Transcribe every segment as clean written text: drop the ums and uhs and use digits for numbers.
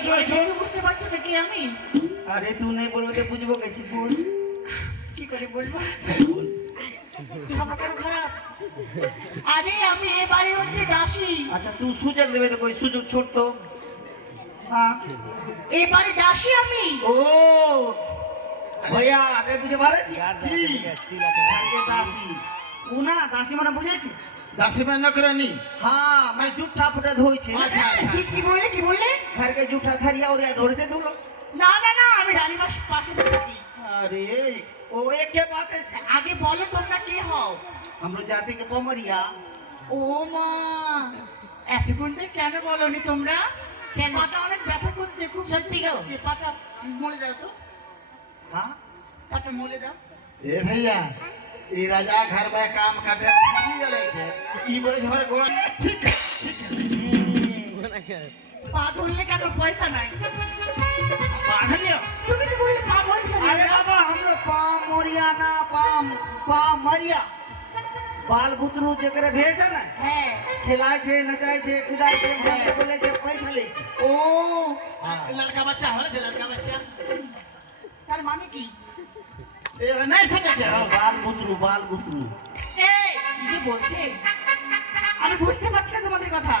বুঝতে পারছো না কি আমি? अरे तू नहीं बोलबे तो बुझबो कैसे बोल কি করে বলবো? সমাচার খারাপ। আরে আমি এই বাড়ির হচ্ছে দাসী। अच्छा तू सुजग देबे तो कोई सुजग छोड़ तो हां এই বাড়ির দাসী আমি। ओ भैया आगे बुझे मारे छी की आगे दासी उना दासी माने बुझे छी दासी में नौकरानी। हां मैं जूठा फुटा धोई छी अच्छा अच्छा কি বললে কি বললে? घर के जूठा थरिया और या धोरे से धुलो না না না আমি রানীমার পাশে থাকি। अरे ओ एक के बात है আগে বলো তোমরা কে হও? हम लोग जाते के पमरिया ও মা এতক্ষণ থেকে কেন বলনি তোমরা? কেন পাটা অনেক ব্যথা করছে খুব। সত্যি গো? পাটা মলে দাও তো, हां পাটা মলে দাও। ए भैया ई राजा घर में काम करते ठीक गले छे ई बोले झर गोड़ ठीक है পা ধরলে কেন পয়সা নাই? बाहलियो তুমি তো বললে পা মরেছে। अरे बाबा हम लोग पमरिया ना पमरिया बाल बुतरू जेकरे भेजे ना হ্যাঁ खिलाय छे नचाय छे कुदाय छे हमके बोले छे पैसा ले छे ও लड़का बच्चा हो रे लड़का बच्चा তার মানে কি? ए नहीं सके छे बाल बुतरू এই কি বলছে? আমি বুঝতে পারছি না তোমাদের কথা।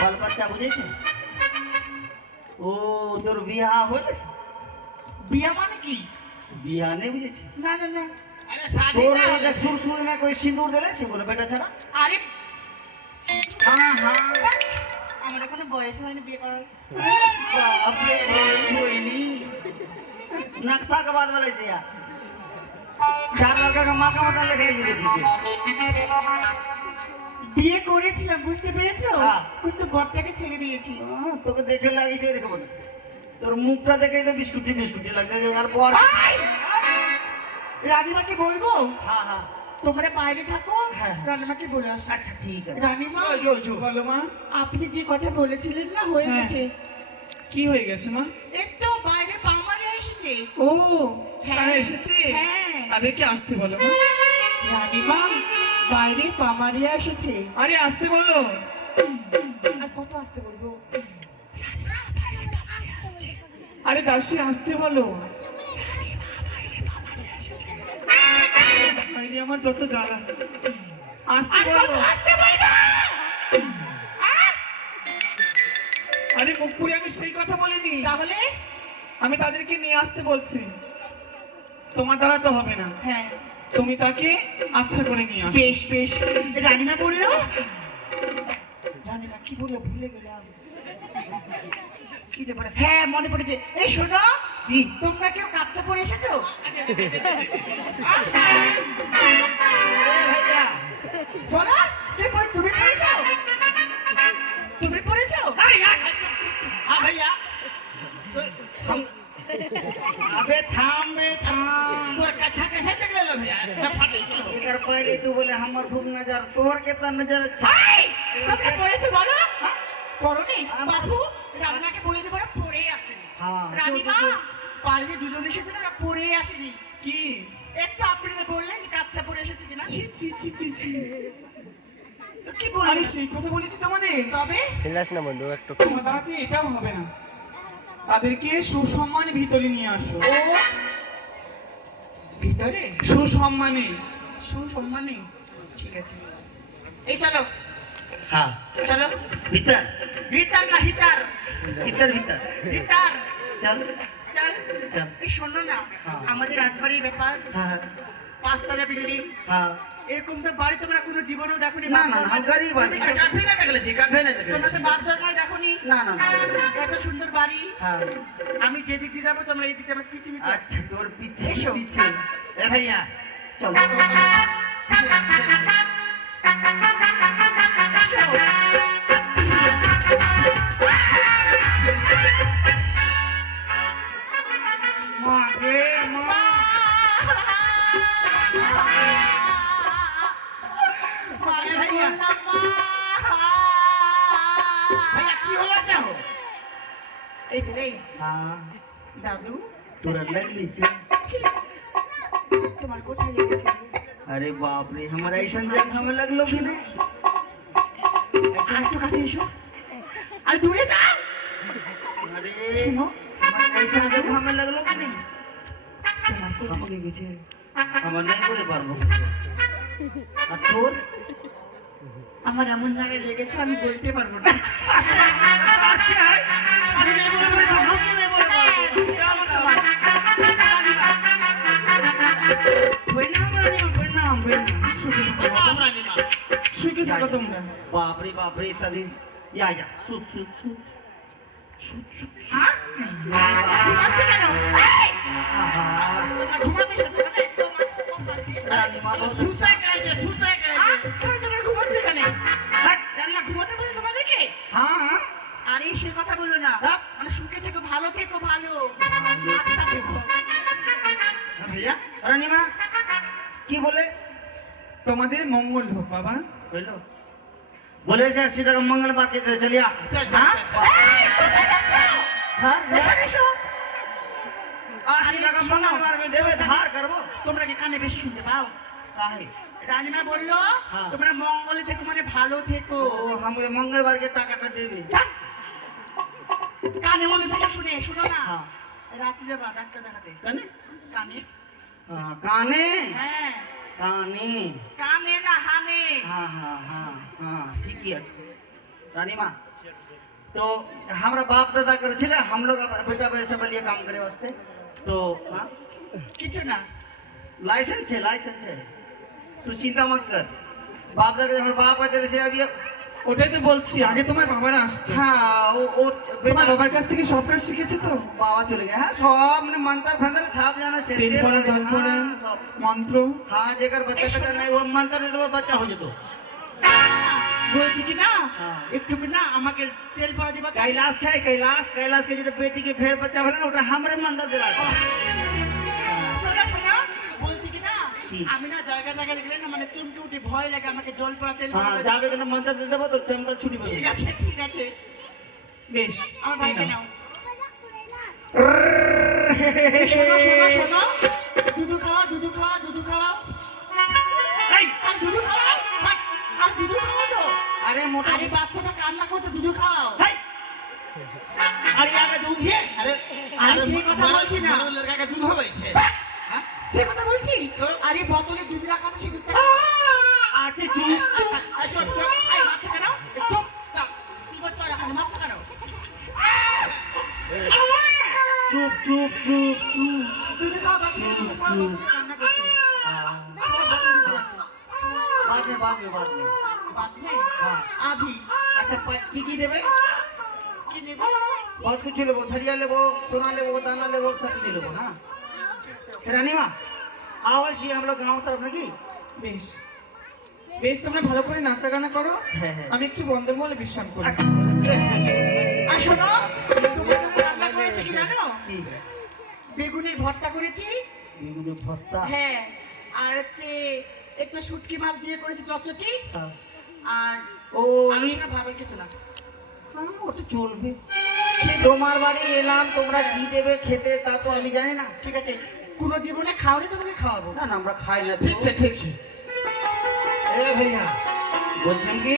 बाल बच्चा बुझे छे ओ तोर बियाह होले छे বিয়া মানে কি? बियाह नहीं बुझे छे না না না अरे शादी तोर ना लगे सुर में कोई सिंदूर देले छे बोले बेटा छड़ा আরে हां हां আমার এখনো বয়স হয়নি বিয়ে করার। बाप रे कोई नहीं नक्शा के बाद वाले छे यार चार लड़का का मां का मतलब लिख लीजिए বিয়ে করেছিলাম বুঝতে পেরেছো? হ্যাঁ। কিন্তু বরটাকে ছেড়ে দিয়েছি। তোকে দেখে লাগিছে এরকম বলে তোর মুখটা দেখেই তো বিস্কুটি বিস্কুটি লাগছে আর পর আই! রানীমাকে বলবো হ্যাঁ হ্যাঁ তোমরা বাইরে থাকো, হ্যাঁ। রানীমাকে বলে আসো। আচ্ছা ঠিক আছে রানীমা বলো মা আপনি যে কথা বলেছিলেন না হয়ে হ্যাঁ। গেছে। কি হয়ে গেছে মা? একটু বাইরে পামারে এসেছে। ও হ্যাঁ। তারা এসেছে? হ্যাঁ। তাদেরকে আসতে বলো মা। রানীমা বাইরে পামারিয়া এসেছে। আরে আসতে বলো। আর কত আসতে বলবো? আরে দাসী আসতে বলো। আরে আমার যত জ্বালা আসতে আর বলো। কত আসতে বলবো? আরে মুখ পুড়ে আমি সেই কথা বলিনি, তাহলে আমি তাদেরকে নিয়ে আসতে বলছি। তোমার দ্বারা তো হবে না, হ্যাঁ তুমি তাকে আচ্ছা করে নিয়ে আসো। বেশ বেশ। রানীমা বললো, রানীমা কি বললো ভুলে গেলাম। কি যে বলে, হ্যাঁ মনে পড়েছে। এই শোনো কি তোমরা কেউ কাচ্চা পরে এসেছো? ए भैया বলো তুমি পড়েছো? তুমি পড়েছো? हां भैया अबे थाम बे थाम तोर कच्छा कैसे देख ले लो भैया मैं फट गई इधर पहले तू बोले हमर खूब नजर तोर के तो नजर अच्छा এই, তোমরা পড়েছো বলো? পড়োনি? বাবু রানীমাকে বলে দেবো ওরা পড়েই আসেনি। হ্যাঁ, রানীমা চল, চল, বাড়ি যে দুজন এসেছে না ওরা পড়েই আসেনি। কি? একটু আপনি বললেন কাচ্চা পরে এসেছে কিনা? ছি ছি ছি ছি ছি। তো কি আমি বললেন? সেই কথা বলেছি তোমাদের? তবে তোমার দ্বারা তো এটাও হবে না, তাদেরকে সুসম্মানে ভিতরে নিয়ে আসো। ও ভিতরে সুসম্মানে। সুসম্মানে ঠিক আছে। এই চলো हाँ চলো। भीतर ভিতর না হিতার, भीतर भीतर হিতার चल চল। चल এই শোনো না হ্যাঁ। আমাদের রাজবাড়ির ব্যাপার, हाँ 5 তলা বিল্ডিং, हाँ এরকম সব বাড়ি তোমরা কোনো জীবনেও দেখোনি? ना ना हम गरीब आदमी अरे काफी ना देख ले जी काफी ना देख তোমরা ले তো বাপ জন্মায় দেখোনি। ना ना ना এত সুন্দর বাড়ি, हाँ আমি যে দিক দিয়ে যাবো তোমরা এই দিক দিয়ে আমার পিছু পিছু আসবে। अच्छा तोर पीछे एसो। पीछे ए भैया चलो माँ रे माँ भैया भैया की होला चाहो এই যে রে हाँ দাদু तोरा लग ली से ছি, তোমার কোথায় লেগেছে? अरे बाप रे हमारा ऐसा जगह में लगलो भी नहीं আর একটু কাছে এসো। আর দূরে যাও। अरे रे শুনো ऐसा जब हमें लगलो कि नहीं তোমার কোথায় লেগেছে আমার नहीं बोले पारबो আর তোর আমার এমন জায়গায় লেগেছে আমি বলতে পারবো না अच्छा अरे नहीं बोले पारबो हम नहीं बोले पारबो प्रणाम रानी प्रणाम সুখে থাকো তোমরা बाप रे इतना दिन या सुत सुत सुत सुत सुत হ্যাঁ? ঘুমাচ্ছে কেন? এই! आहा তোমরা ঘুমাতে এসেছো কেন? रानी माँ बहुत সুতা গাইছে সুতা হ্যাঁ? গাইছে তোমরা ঘুমাচ্ছে কেন? রান্না ঘুমাতে বলে তোমাদেরকে? हाँ আরে সে কথা বললো না হ্যাঁ? মানে সুখে থেকো ভালো থেকো ভালো আচ্ছা থেকো হ্যাঁ ভাইয়া रानी माँ की बोले তোমাদের মঙ্গল হোক বাবা। बोलो बोले से 80 টাকা मंगलवार के दे चलिए চল চল এই, কোথায় যাচ্ছ? हाँ এখানে এসো। 80 টাকা मंगलवार में देवे धार करबो তোমরা কি কানে বেশি শুনতে পাও? काहे রানীমা বললো হ্যাঁ। তোমরা মঙ্গলে থেকো মানে ভালো থেকো ओ हम मंगलवार के টাকাটা দেবে ধ্যাৎ। কানে মনে বেশি শুনে শোনো না हाँ রাত্রি যাবা ডাক্তার দেখাতে कने কানে हाँ काने হ্যাঁ काने কানে না হানে हाँ हाँ हाँ हाँ ठीक ही है रानी माँ तो हमारा बाप दादा करे छे हम लोग बेटा पैसा वाली काम करे वास्ते तो हाँ কিছু না लाइसेंस है तू चिंता मत कर बाप दादा हमारे बाप आते से अभी ওটাই তো বলছি আগে তোমার বাবারা আসতো। हाँ वो তোমার বাবার কাছ থেকে সব কাজ শিখেছে তো? बाबा चले गए हाँ सब ने मंत्र फंतर साफ जाना से তেল পড়া জল পড়া মন্ত্র हाँ जेकर बच्चा का नहीं वो मंत्र दे दो बच्चा हो जतो বলছি কি না হ্যাঁ। একটু কি না আমাকে তেল পড়া দিবা তো? कैलाश है कैलाश के जो बेटी के फेर बच्चा भेल ना ओटा हमरे मंत्र दिला শোনো শোনো বলছি কি না কি? আমি না জায়গা জায়গা দেখলে না মানে চমকে উঠে ভয় লাগে আমাকে জল পড়া তেল পড়া हाँ দিবা। जाबे के मंत्र दे देबो तो चमकल छुटी ঠিক पड़े আছে ঠিক আছে বেশ আমার ভাইকে এই নাও। নাও শোনো শোনো শোনো দুধু খাওয়া দুধু খাওয়া দুধু খাওয়া এই, আর দুধু খাওয়া আর দুধু খাওয়া তো अरे मोटा আরে বাচ্চাটা কান্না করতে দুধু খাও हाय अरे आगे दूध ये আরে আরে সেই কথা বলছি না। মারো লড়কা দুধ হইছে হ্যাঁ সে কথা বলছি আরে বোতলে দুধ রাখা তো সেই দুধটা आते चुप চুপ চুপ আরে বাচ্চা কেন चुप কি করছো এখন বাচ্চা কেন चुप चुप चुप चुप দুধ খাওয়া বাচ্চা দুধ খাওয়া বাচ্চা কান্না করছে তোমার বোতলে দুধ আছে बाद में বাদ में हाँ আভি अच्छा की देबे কি নেবে बहुत कुछ लेबो थरिया लेबो सोना लेबो दाना लेबो सब कुछ लेबो ना रानी माँ आवाज ये हम लोग गांव तरफ लगी বেশ বেশ তোমরা ভালো করে নাচা গানা করো। হ্যাঁ, হ্যাঁ। আমি একটু বন্দরমহলে বিশ্রাম করি। আর শোনো তোমার জন্য রান্না করেছি কি জানো की বেগুনের ভর্তা করেছি बेगुनी भत्ता হ্যাঁ আর হচ্ছে একটু শুটকি মাছ দিয়ে করেছি চচ্চটি আর ও আলু ই ছাড়া ভালো কিছু না হ্যাঁ ওটা চলবে তোমার বাড়ি এলাম তোমরা কি দেবে খেতে তা তো আমি জানি না ঠিক আছে কোনো জীবনে খাওনি তোমাকে খাওয়াবো না না আমরা খাই না তো। ঠিক আছে এ ভাইয়া বলছেন কি